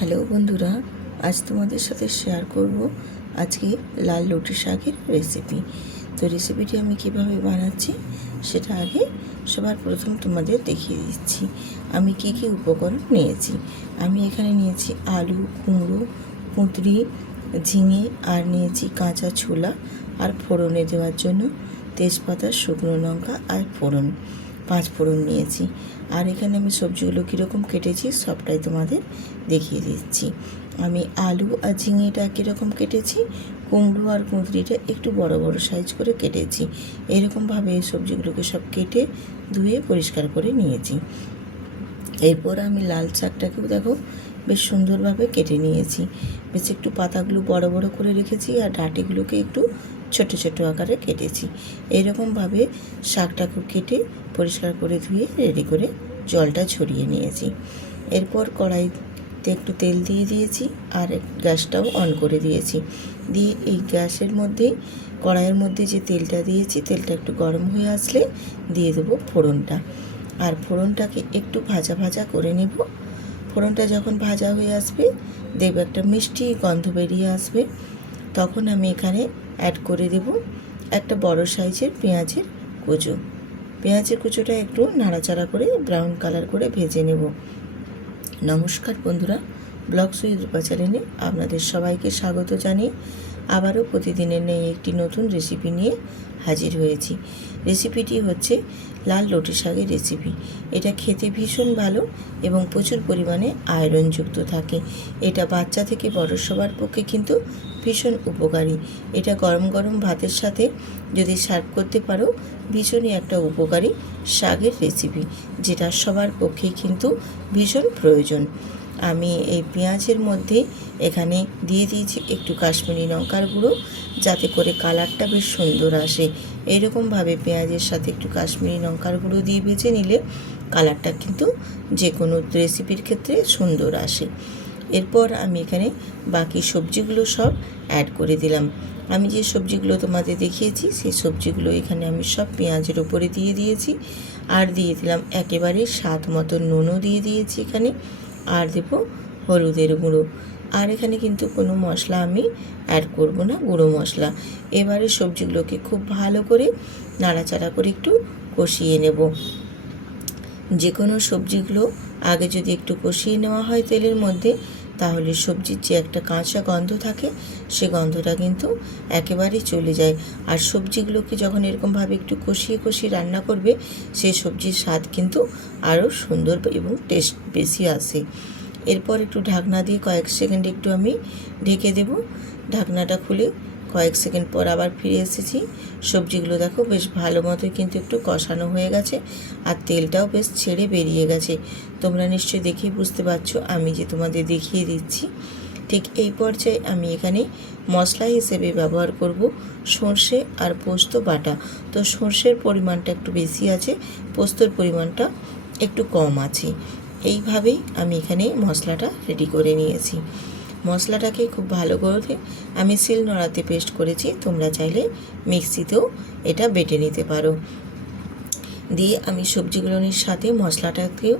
Hello বন্ধুরা, আজ তোমাদের সাথে শেয়ার করব আজকে লাল লটি শাকের রেসিপি। তো রেসিপিটি আমি কিভাবে বানাচ্ছি সেটা আগে সবার প্রথম তোমাদের দেখিয়ে দিচ্ছি। আমি কী কী উপকরণ নিয়েছি। আমি এখানে নিয়েছি আলু, কুমড়ো, পুঁতরি, ঝিঙে, আর নিয়েছি কাঁচা ছোলা, আর ফোড়নে দেওয়ার জন্য তেজপাতা, শুকনো লঙ্কা আর ফোড়ন, 5 ফোড়ন নিয়েছি। আর এখানে আমি সবজিগুলো কীরকম কেটেছি সবটাই তোমাদের দেখিয়ে দিচ্ছি। আমি আলু আর ঝিঙেটা কীরকম কেটেছি, কুমড়ো আর কুঁদরিটা একটু বড় বড় সাইজ করে কেটেছি। এরকমভাবে এই সবজিগুলোকে সব কেটে ধুয়ে পরিষ্কার করে নিয়েছি। এরপর আমি লাল শাকটাকেও দেখো বেশ সুন্দরভাবে কেটে নিয়েছি। বেশ একটু পাতাগুলো বড় বড় করে রেখেছি আর ডাঁটিগুলোকে একটু ছোট ছোট আকারে কেটেছি। এইরকমভাবে শাকটাকে কেটে পরিষ্কার করে ধুয়ে রেডি করে জলটা ছড়িয়ে নিয়েছি। এরপর কড়াইতে একটু তেল দিয়ে দিয়েছি আর গ্যাসটাও অন করে দিয়েছি। দিয়ে এই গ্যাসের মধ্যে কড়াইয়ের মধ্যে যে তেলটা দিয়েছি, তেলটা একটু গরম হয়ে আসলে দিয়ে দেবো ফোড়নটা। আর ফোড়নটাকে একটু ভাজা ভাজা করে নেব। ফোড়নটা যখন ভাজা হয়ে আসবে, দেখবে একটা মিষ্টি গন্ধ বেরিয়ে আসবে, তখন আমি এখানে অ্যাড করে দেব একটা বড় সাইজের পেঁয়াজের কুচো। পেঁয়াজের কুচোটা একটু নাড়াচাড়া করে ব্রাউন কালার করে ভেজে নেব। নমস্কার বন্ধুরা, ব্লগস উইথ রূপা চ্যানেলে আপনাদের সবাইকে স্বাগত জানিয়ে আবারও প্রতিদিনের নেই একটি নতুন রেসিপি নিয়ে হাজির হয়েছি। রেসিপিটি হচ্ছে লাল লটি শাকের রেসিপি। এটা খেতে ভীষণ ভালো এবং প্রচুর পরিমাণে আয়রনযুক্ত থাকে। এটা বাচ্চা থেকে বড় সবার পক্ষে কিন্তু ভীষণ উপকারী। এটা গরম গরম ভাতের সাথে যদি সার্ভ করতে পারো, ভীষণই একটা উপকারী শাকের রেসিপি, যেটা সবার পক্ষেই কিন্তু ভীষণ প্রয়োজন। আমি এই পেঁয়াজের মধ্যে এখানে দিয়ে দিয়েছি একটু কাশ্মীরি লঙ্কার গুঁড়ো, যাতে করে কালারটা বেশ সুন্দর আসে। এইরকমভাবে পেঁয়াজের সাথে একটু কাশ্মীরি লঙ্কার গুঁড়ো দিয়ে ভেজে নিলে কালারটা কিন্তু যে কোনো রেসিপির ক্ষেত্রে সুন্দর আসে। এরপর আমি এখানে বাকি সবজিগুলো সব অ্যাড করে দিলাম। আমি যে সবজিগুলো তোমাদের দেখিয়েছি সেই সবজিগুলো এখানে আমি সব পেঁয়াজের ওপরে দিয়ে দিয়েছি। আর দিয়ে দিলাম একেবারে স্বাদ মতো নুনও দিয়ে দিয়েছি এখানে। আর দেবো হলুদের গুঁড়ো। আর এখানে কিন্তু কোনো মশলা আমি অ্যাড করব না, গুঁড়ো মশলা। এবারে সবজিগুলোকে খুব ভালো করে নাড়াচাড়া করে একটু কষিয়ে নেব। যে কোনো সবজিগুলো আগে যদি একটু কষিয়ে নেওয়া হয় তেলের মধ্যে, তাহলে সবজির যে একটা কাঁচা গন্ধ থাকে সে গন্ধটা কিন্তু একেবারেই চলে যায়। আর সবজিগুলোকে যখন এরকমভাবে একটু কষিয়ে কষিয়ে রান্না করবে, সেই সবজির স্বাদ কিন্তু আরও সুন্দর এবং টেস্ট বেশি আসে। এরপর একটু ঢাকনা দিয়ে কয়েক সেকেন্ড একটু আমি ঢেকে দেব। ঢাকনাটা খুলে কয়েক সেকেন্ড পর আবার ফিরে এসেছি। সবজিগুলো দেখো বেশ ভালো মতো কিন্তু একটু কষানো হয়ে গেছে আর তেলটাও বেশ ছেড়ে বেরিয়ে গেছে। তোমরা নিশ্চয়ই দেখেই বুঝতে পারছো, আমি যে তোমাদের দেখিয়ে দিচ্ছি। ঠিক এই পর্যায়ে আমি এখানে মশলা হিসেবে ব্যবহার করব সর্ষে আর পোস্ত বাটা। তো সর্ষের পরিমাণটা একটু বেশি আছে, পোস্তর পরিমাণটা একটু কম আছে। এইভাবেই আমি এখানে মশলাটা রেডি করে নিয়েছি। মশলাটাকে খুব ভালো করে আমি শিলনোড়াতে পেস্ট করেছি, তোমরা চাইলে মিক্সিতেও এটা বেটে নিতে পারো। দিয়ে আমি সবজিগুলোর সাথে মশলাটাকেও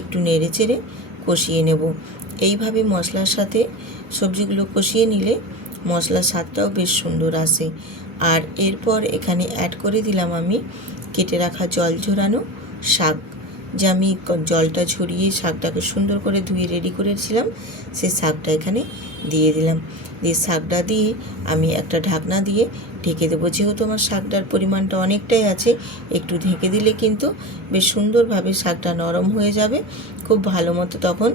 একটু নেড়ে চেড়ে কষিয়ে নেব। এইভাবে মশলার সাথে সবজিগুলো কষিয়ে নিলে মশলার স্বাদটাও বেশ সুন্দর আসে। আর এরপর এখানে অ্যাড করে দিলাম আমি কেটে রাখা জল ঝরানো শাক, যে আমি জলটা ঝরিয়ে শাকটাকে সুন্দর করে ধুয়ে রেডি করেছিলাম, সেই শাকটা এখানে দিয়ে দিলাম। দিয়ে শাকটা দিয়ে আমি একটা ঢাকনা দিয়ে ঢেকে দেবো। যেহেতু আমার শাকটার পরিমাণটা অনেকটাই আছে, একটু ঢেকে দিলে কিন্তু বেশ সুন্দরভাবে শাকটা নরম হয়ে যাবে। খুব ভালো মতো তখন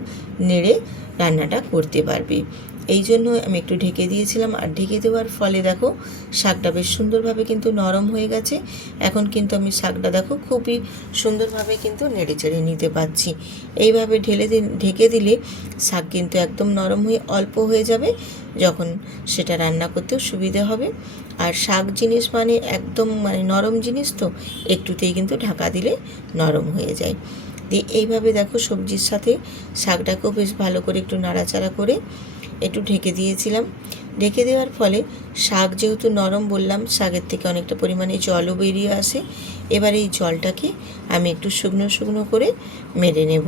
নেড়ে রান্নাটা করতে পারবে। এই জন্য আমি একটু ঢেকে দিয়েছিলাম। আর ঢেকে দেওয়ার ফলে দেখো শাকটা বেশ সুন্দরভাবে কিন্তু নরম হয়ে গেছে। এখন কিন্তু আমি শাকটা দেখো খুবই সুন্দরভাবে কিন্তু নেড়ে চেড়ে নিতে পারছি। এইভাবে ঢেকে দিলে শাক কিন্তু একদম নরম হয়ে অল্প হয়ে যাবে, যখন সেটা রান্না করতেও সুবিধা হবে। আর শাক জিনিস মানে একদম নরম জিনিস, তো একটুতেই কিন্তু ঢাকা দিলে নরম হয়ে যায়। দিয়ে এইভাবে দেখো সবজির সাথে শাকটাকেও বেশ ভালো করে একটু নাড়াচাড়া করে একটু ঢেকে দিয়েছিলাম। ঢেকে দেওয়ার ফলে শাক যেহেতু নরম বললাম, শাকের থেকে অনেকটা পরিমাণে জলও বেরিয়ে আসে। এবার এই জলটাকে আমি একটু শুকনো শুকনো করে মেরে নেব।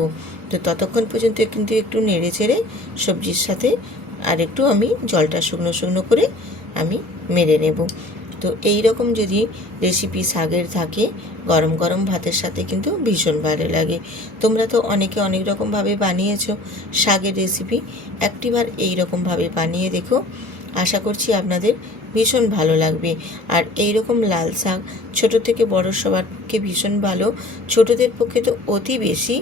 তো ততক্ষণ পর্যন্ত কিন্তু একটু নেড়ে চেড়ে সবজির সাথে আর একটু আমি জলটা শুকনো শুকনো করে আমি মেরে নেব। তো এই রকম যদি রেসিপি শাকের থাকে গরম গরম ভাতের সাথে কিন্তু ভীষণ ভালো লাগে। তোমরা তো অনেকে অনেক রকমভাবে বানিয়েছো শাকের রেসিপি, একটিবার এই রকমভাবে বানিয়ে দেখো, আশা করছি আপনাদের ভীষণ ভালো লাগবে। আর এই রকম লাল শাক ছোট থেকে বড় সবার পক্ষে ভীষণ ভালো, ছোটদের পক্ষে তো অতি বেশি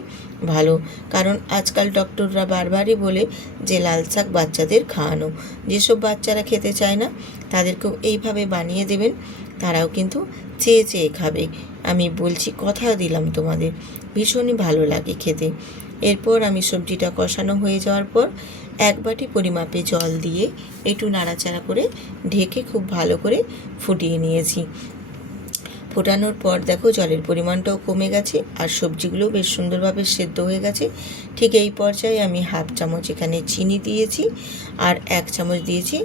ভালো, কারণ আজকাল ডক্টররা বারবারই বলে যে লাল শাক বাচ্চাদের খাওয়ানো। যেসব বাচ্চারা খেতে চায় না তাদেরকেও এইভাবে বানিয়ে দেবেন, তারাও কিন্তু চেয়ে চেয়ে খাবে। আমি বলছি, কথা দিলাম তোমাদের, ভীষণই ভালো লাগে খেতে। এরপর আমি সবজিটা কষানো হয়ে যাওয়ার পর 1 বাটি পরিমাপে জল দিয়ে একটু নাড়াচাড়া করে ঢেকে খুব ভালো করে ফুটিয়ে নিয়েছি। ফোটানোর পর দেখো জলের পরিমাণটাও কমে গেছে আর সবজিগুলো বেশ সুন্দরভাবে সেদ্ধ হয়ে গেছে। ঠিক এই পর্যায়ে আমি 1/2 চামচ এখানে চিনি দিয়েছি আর 1 চামচ দিয়েছি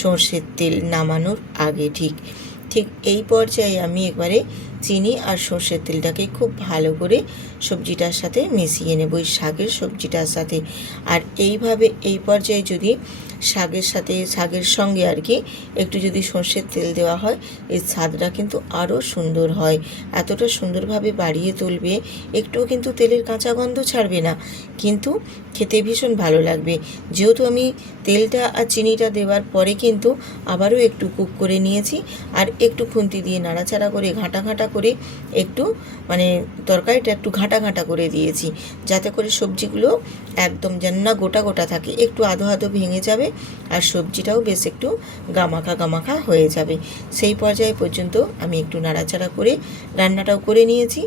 সর্ষের তেল নামানোর আগে। ঠিক এই পর্যায়ে আমি একবারে চিনি আর সর্ষের তেলটাকে খুব ভালো করে সবজিটার সাথে মিশিয়ে নেব, এই শাকের সবজিটার সাথে। আর এইভাবে এই পর্যায়ে যদি শাকের সঙ্গে আর কি একটু যদি সর্ষের তেল দেওয়া হয়, এই স্বাদটা কিন্তু আরও সুন্দর হয়, এতটা সুন্দরভাবে বাড়িয়ে তুলবে, একটুও কিন্তু তেলের কাঁচা গন্ধ ছাড়বে না, কিন্তু খেতে ভীষণ ভালো লাগবে। যেহেতু আমি তেলটা আর চিনিটা দেওয়ার পরে কিন্তু আবারও একটু কুক করে নিয়েছি আর একটু খুন্তি দিয়ে নাড়াচাড়া করে ঘাঁটা ঘাঁটা করে একটু তরকারিটা একটু ঘাঁটা ঘাঁটা করে দিয়েছি, যাতে করে সবজিগুলো একদম যেন না গোটা গোটা থাকে, একটু আধো আধো ভেঙে যাবে আর সবজিটাও বেশ একটু গামাখা গামাখা হয়ে যাবে। সেই পর্যায়ে পর্যন্ত আমি একটু নাড়াচাড়া করে রান্নাটাও করে নিয়েছি।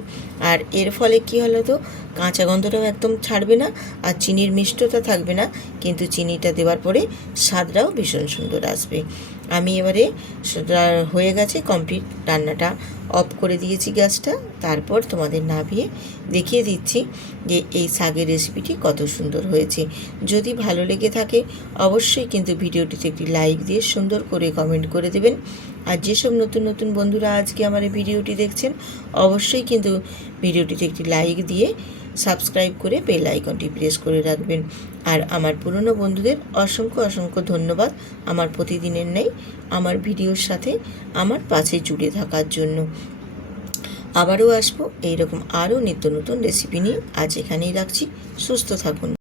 আর এর ফলে কি হলো, তো কাঁচা গন্ধটাও একদম ছাড়বে না আর চিনির মিষ্টতা থাকবে না, কিন্তু চিনিটা দেওয়ার পরে স্বাদটাও ভীষণ সুন্দর আসবে। আমি এবারে হয়ে গেছে কমপ্লিট, রান্নাটা অফ করে দিয়েছি গ্যাসটা। তারপর তোমাদের নামিয়ে দেখিয়ে দিচ্ছি যে এই শাকের রেসিপিটি কত সুন্দর হয়েছে। যদি ভালো লেগে থাকে অবশ্যই কিন্তু ভিডিওটিতে একটি লাইক দিয়ে সুন্দর করে কমেন্ট করে দেবেন। আর যেসব নতুন নতুন বন্ধুরা আজকে আমার এই ভিডিওটি দেখছেন অবশ্যই কিন্তু ভিডিওটিতে একটি লাইক দিয়ে সাবস্ক্রাইব করে বেল আইকনটি প্রেস করে রাখবেন। আর আমার পুরনো বন্ধুদের অসংখ্য অসংখ্য ধন্যবাদ আমার প্রতিদিনের ন্যায় আমার ভিডিওর সাথে আমার পাশে জুড়ে থাকার জন্য। আবারও আসবো এইরকম আরও নিত্য নতুন রেসিপি নিয়ে। আজ এখানেই রাখছি, সুস্থ থাকুন।